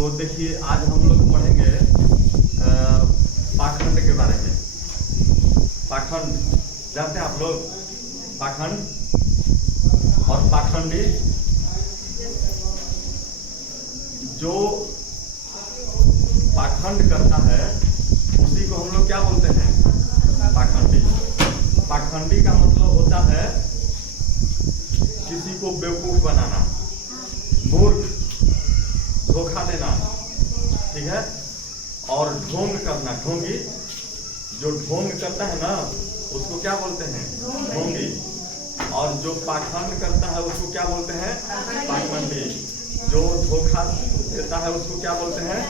तो देखिए आज हम लोग पढ़ेंगे पाखंड के बारे में। पाखंड जानते हैं आप लोग? पाखंड और पाखंडी, जो पाखंड करता है उसी को हम लोग क्या बोलते हैं? पाखंडी। पाखंडी का मतलब होता है किसी को बेवकूफ बनाना, मूर्ख, धोखा देना, ठीक है। और ढोंग करना, ढोंगी, जो ढोंग करता है ना उसको क्या बोलते हैं? ढोंगी। और जो पाखंड करता है उसको क्या बोलते हैं? पाखंडी। जो धोखा देता है उसको क्या बोलते हैं?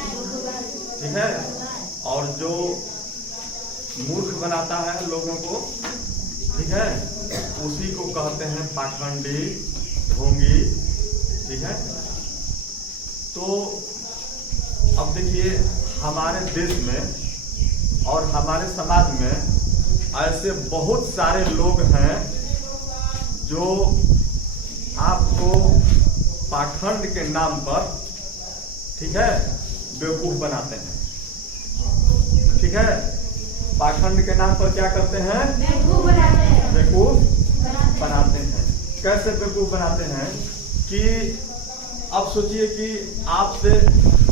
ठीक है। और जो मूर्ख बनाता है लोगों को, ठीक है, उसी को कहते हैं पाखंडी, ढोंगी, ठीक है। तो अब देखिए हमारे देश में और हमारे समाज में ऐसे बहुत सारे लोग हैं जो आपको पाखंड के नाम पर, ठीक है, बेवकूफ बनाते हैं, ठीक है। पाखंड के नाम पर क्या करते हैं? बेवकूफ बनाते हैं। कैसे बेवकूफ बनाते हैं कि अब सोचिए कि आपसे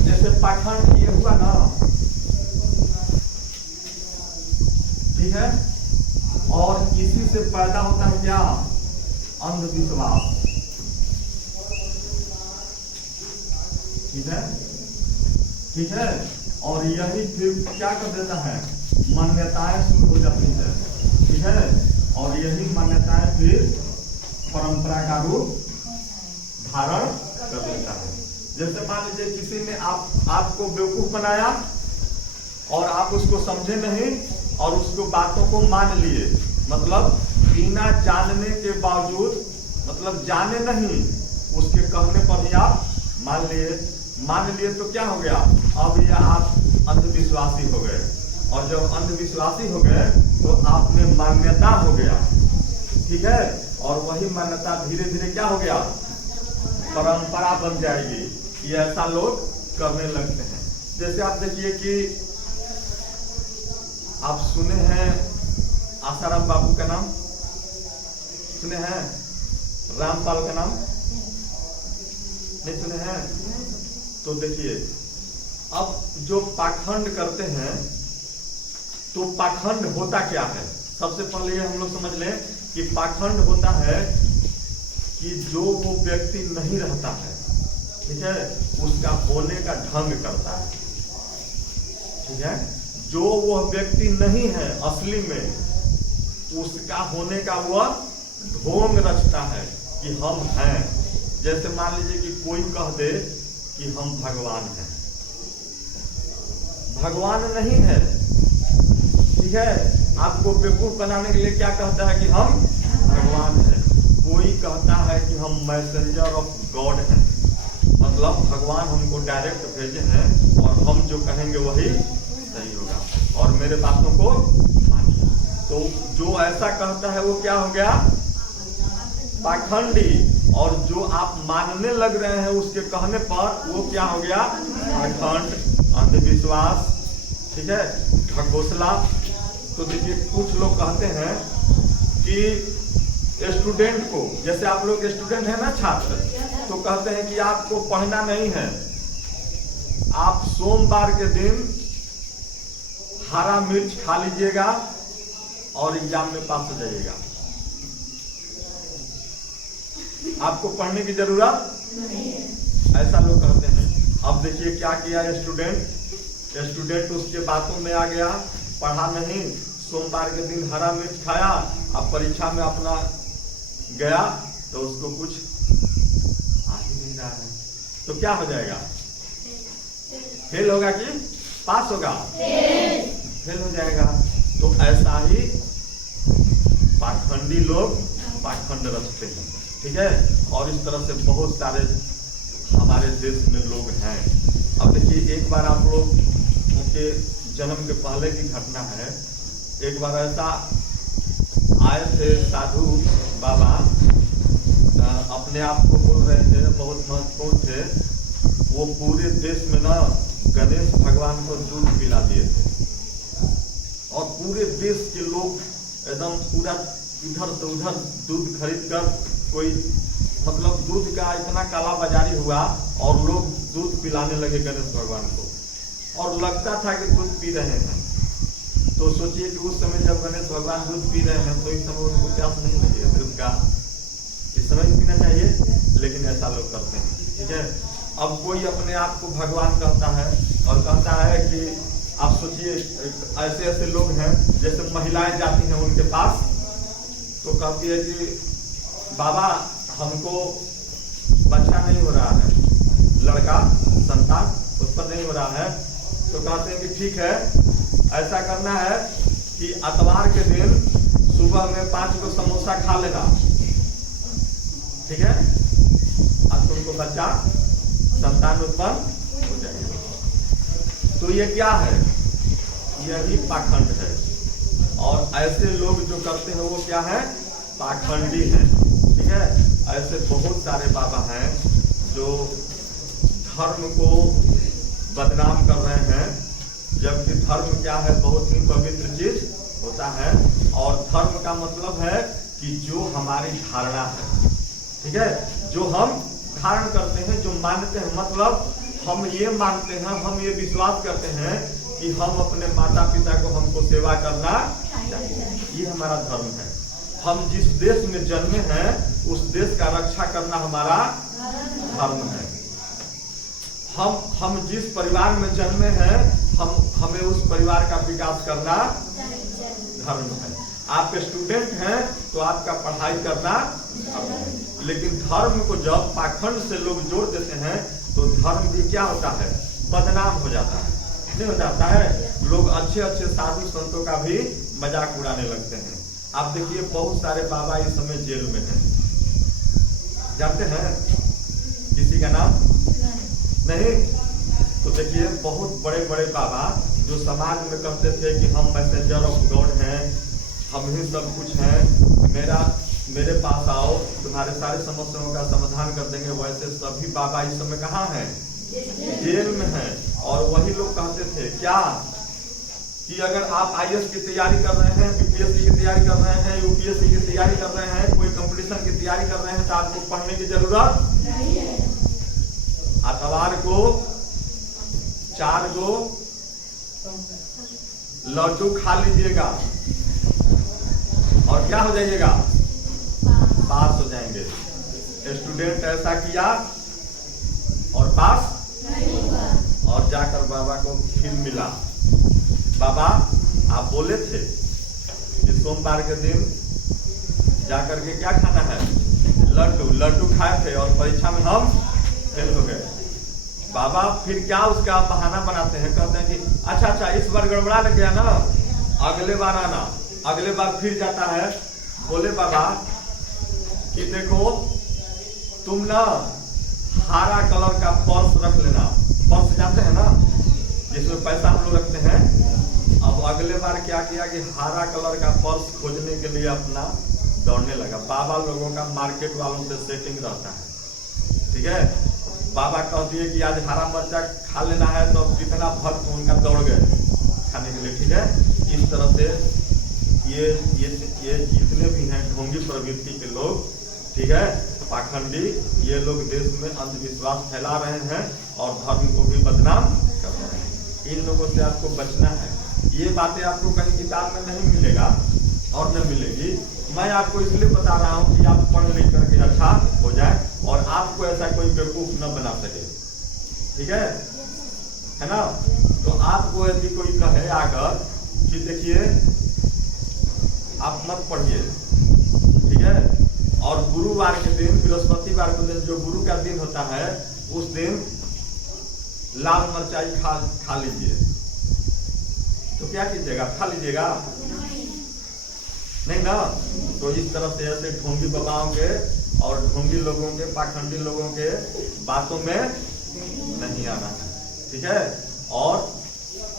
जैसे पाखंड ये हुआ ना, ठीक है, और इसी से पैदा होता है क्या? अंधविश्वास, ठीक है, ठीक है। और यही फिर क्या कर देता है? मान्यताएं शुरू हो जाती है, ठीक है। और यही मान्यताएं फिर परंपरा का रूप धारण कर लेता है। जैसे मान लीजिए किसी ने आपको बेवकूफ बनाया और आप उसको समझे नहीं और उसको बातों को मान लिए, मतलब बिना जानने के बावजूद, मतलब जाने नहीं, उसके कहने पर ही आप मान लिए तो क्या हो गया? अब ये आप अंधविश्वासी हो गए। और जब अंधविश्वासी हो गए तो आप में मान्यता हो गया, ठीक है। और वही मान्यता धीरे धीरे क्या हो गया? परंपरा बन जाएगी। ये ऐसा लोग करने लगते हैं। जैसे आप देखिए कि आप सुने हैं आसाराम बाबू का नाम, सुने हैं? रामपाल का नाम नहीं सुने हैं? तो देखिए अब जो पाखंड करते हैं, तो पाखंड होता क्या है? सबसे पहले ये हम लोग समझ लें कि पाखंड होता है कि जो वो व्यक्ति नहीं रहता है, ठीक है, उसका होने का ढंग करता है, ठीक है। जो वो व्यक्ति नहीं है असली में, उसका होने का वह ढोंग रचता है कि हम हैं। जैसे मान लीजिए कि कोई कह दे कि हम भगवान हैं, भगवान नहीं है, ठीक है। आपको बेवकूफ बनाने के लिए क्या कहता है कि हम भगवान हैं। कोई कहता है कि हम मैसेंजर ऑफ गॉड हैं, मतलब भगवान हमको डायरेक्ट भेजे हैं और हम जो कहेंगे वही सही होगा और मेरे बातों को मानिए। तो जो ऐसा कहता है वो क्या हो गया? पाखंडी। और जो आप मानने लग रहे हैं उसके कहने पर वो क्या हो गया? पाखंड, अंधविश्वास, ठीक है, ढकोसला। तो देखिए कुछ लोग कहते हैं कि स्टूडेंट को, जैसे आप लोग स्टूडेंट है ना, छात्र, तो कहते हैं कि आपको पढ़ना नहीं है, आप सोमवार के दिन हरा मिर्च खा लीजिएगा और एग्जाम में पास हो जाइएगा। आपको पढ़ने की जरूरत नहीं है, ऐसा लोग कहते हैं। अब देखिए क्या किया स्टूडेंट उसके बातों में आ गया, पढ़ा नहीं, सोमवार के दिन हरा मिर्च खाया, अब परीक्षा में अपना गया तो उसको कुछ आ ही नहीं रहा है, तो क्या हो जाएगा? फेल होगा कि पास होगा? फेल हो जाएगा। तो ऐसा ही पाखंडी लोग पाखंड रचते हैं, ठीक है। और इस तरह से बहुत सारे हमारे देश में लोग हैं। अब देखिए एक बार आप लोग उनके जन्म के पहले की घटना है। एक बार ऐसा आए थे साधु बाबा, अपने आप को बोल रहे थे बहुत महत्वपूर्ण थे, वो पूरे देश में ना गणेश भगवान को दूध पिला दिए थे और पूरे देश के लोग एकदम पूरा इधर से उधर दूध खरीद कर कोई मतलब दूध का इतना काला बाजारी हुआ और लोग दूध पिलाने लगे गणेश भगवान को और लगता था कि दूध पी रहे हैं। तो सोचिए कि उस समय जब गणेश भगवान दूध पी रहे हैं तो इस समय उनको प्यास नहीं लगी दूध का, इस समय पीना चाहिए, लेकिन ऐसा लोग करते हैं। ठीक है, अब कोई अपने आप को भगवान कहता है और कहता है कि आप सोचिए ऐसे ऐसे लोग हैं जैसे महिलाएं जाती हैं उनके पास तो कहती है कि बाबा हमको बच्चा नहीं हो रहा है, लड़का संतान उत्पन्न नहीं हो रहा है, तो कहते हैं कि ठीक है ऐसा करना है कि अतवार के दिन सुबह में 5 को समोसा खा लेना, ठीक है, अब तुमको बच्चा संतान उत्पन्न हो जाएगा। तो ये क्या है, यही पाखंड है और ऐसे लोग जो करते हैं वो क्या है, पाखंडी हैं। ठीक है, ऐसे बहुत सारे बाबा हैं जो धर्म को बदनाम कर रहे हैं, जबकि धर्म क्या है, बहुत ही पवित्र चीज होता है और धर्म का मतलब है कि जो हमारी धारणा है, ठीक है, जो हम धारण करते हैं, जो मानते हैं, मतलब हम ये मानते हैं, हम ये विश्वास करते हैं कि हम अपने माता पिता को हमको सेवा करना चाहिए, ये हमारा धर्म है। हम जिस देश में जन्मे हैं उस देश का रक्षा करना हमारा धर्म है। हम जिस परिवार में जन्मे हैं हमें उस परिवार का विकास करना धर्म है। आप स्टूडेंट हैं तो आपका पढ़ाई करना धर्म है, लेकिन धर्म को जब पाखंड से लोग जोड़ देते हैं तो धर्म भी क्या होता है, बदनाम हो जाता है, नहीं हो जाता है। लोग अच्छे अच्छे साधु संतों का भी मजाक उड़ाने लगते हैं। आप देखिए बहुत सारे बाबा इस समय जेल में हैं, जानते हैं किसी का नाम नहीं? तो देखिए बहुत बड़े बड़े बाबा जो समाज में कहते थे कि हम मैसेंजर ऑफ गॉड हैं, हम ही सब कुछ हैं, मेरे पास आओ तुम्हारे सारे समस्याओं का समाधान कर देंगे, वैसे सभी बाबा इस समय कहाँ हैं, जेल में हैं। और वही लोग कहते थे क्या कि अगर आप आईएएस की तैयारी कर रहे हैं, बीपीएससी की तैयारी कर रहे हैं, यूपीएससी की तैयारी कर रहे हैं, कोई कंपटीशन की तैयारी कर रहे हैं तो आपको पढ़ने की जरूरत नहीं है। अतवार को 4 गो लड्डू खा लीजिएगा और क्या हो जाइएगा, पास हो जाएंगे। स्टूडेंट ऐसा किया और पास और जाकर बाबा को फिर मिला, बाबा आप बोले थे कि सोमवार के दिन जाकर के क्या खाना है, लड्डू खाए थे और परीक्षा में हम फेल हो गए। बाबा फिर क्या उसका बहाना बनाते हैं, कहते हैं कि अच्छा इस बार गड़बड़ा लग गया ना, अगले बार आना। अगले बार फिर जाता है, बोले बाबा कि देखो तुम ना हरा कलर का पर्स रख लेना, पर्स जानते हैं ना जिसमें पैसा हम लोग रखते हैं। अब अगले बार क्या किया कि हरा कलर का पर्स खोजने के लिए अपना दौड़ने लगा। बाबा लोगों का मार्केट वालों से सेटिंग रहता है, ठीक है। बाबा कह दिए कि आज हरा मिर्चा खा लेना है तो जितना भक्त उनका दौड़ गए खाने के लिए, ठीक है। इस तरह से ये जितने भी हैं ढोंगी प्रवृत्ति के लोग, ठीक है, पाखंडी, ये लोग देश में अंधविश्वास फैला रहे हैं और धर्म को भी बदनाम कर रहे हैं। इन लोगों से आपको बचना है। ये बातें आपको कहीं किताब में नहीं मिलेगा और न मिलेगी। मैं आपको इसलिए बता रहा हूँ कि आप पढ़ लिख करके अच्छा हो जाए और आपको ऐसा कोई बेवकूफ न बना सके, ठीक है ना। तो आपको यदि कोई कहे आकर कि देखिए आप मत पढ़िए, ठीक है, और गुरुवार के दिन, बृहस्पतिवार के दिन जो गुरु का दिन होता है उस दिन लाल मिर्चाई खा लीजिए, तो क्या कीजिएगा, खा लीजिएगा नहीं ना। तो इस तरह से ऐसे ढोंगी बाबाओं के और ढोंगी लोगों के, पाखंडी लोगों के बातों में नहीं आना है, ठीक है। और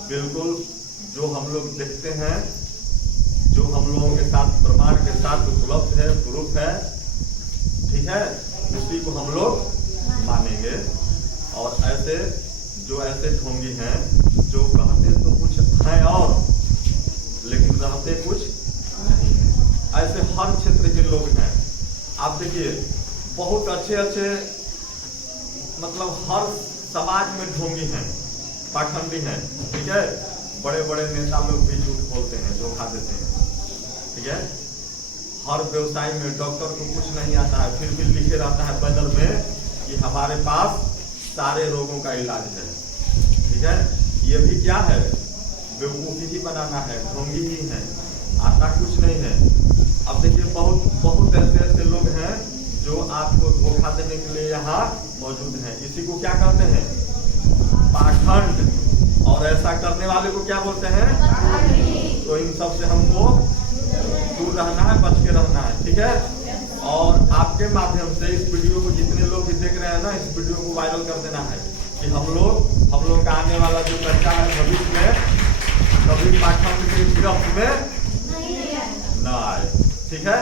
बिल्कुल जो हम लोग देखते हैं, जो हम लोगों के साथ प्रमाण के साथ उपलब्ध है, प्रूफ है, ठीक है, उसी को हम लोग मानेंगे। और ऐसे जो ऐसे ढोंगी हैं जो कहते तो कुछ हैं और लेकिन रहते कुछ नहीं है। ऐसे हर क्षेत्र के लोग हैं। आप देखिए बहुत अच्छे अच्छे मतलब हर समाज में ढोंगी हैं, पाखंडी हैं, ठीक है। बड़े बड़े नेता लोग भी झूठ बोलते हैं, धोखा देते हैं, ठीक है। हर व्यवसाय में डॉक्टर को कुछ नहीं आता है फिर भी लिखे रहता है बैनर में कि हमारे पास सारे रोगों का इलाज है, ठीक है। ये भी क्या है, बेवकूफी ही बनाना है, ढोंगी ही है, आता कुछ नहीं है। अब देखिए बहुत बहुत ऐसे ऐसे लोग हैं जो आपको धोखा देने के लिए यहाँ मौजूद हैं। इसी को क्या कहते हैं, पाखंड। और ऐसा करने वाले को क्या बोलते हैं, तो इन सब से हमको दूर रहना है, बच के रहना है, ठीक है। और आपके माध्यम से इस वीडियो को जितने लोग भी देख रहे हैं ना, इस वीडियो को वायरल कर देना है कि हम लोग का आने वाला जो बच्चा है भविष्य में कभी पाखंड के गिरफ्त में न आए, ठीक है।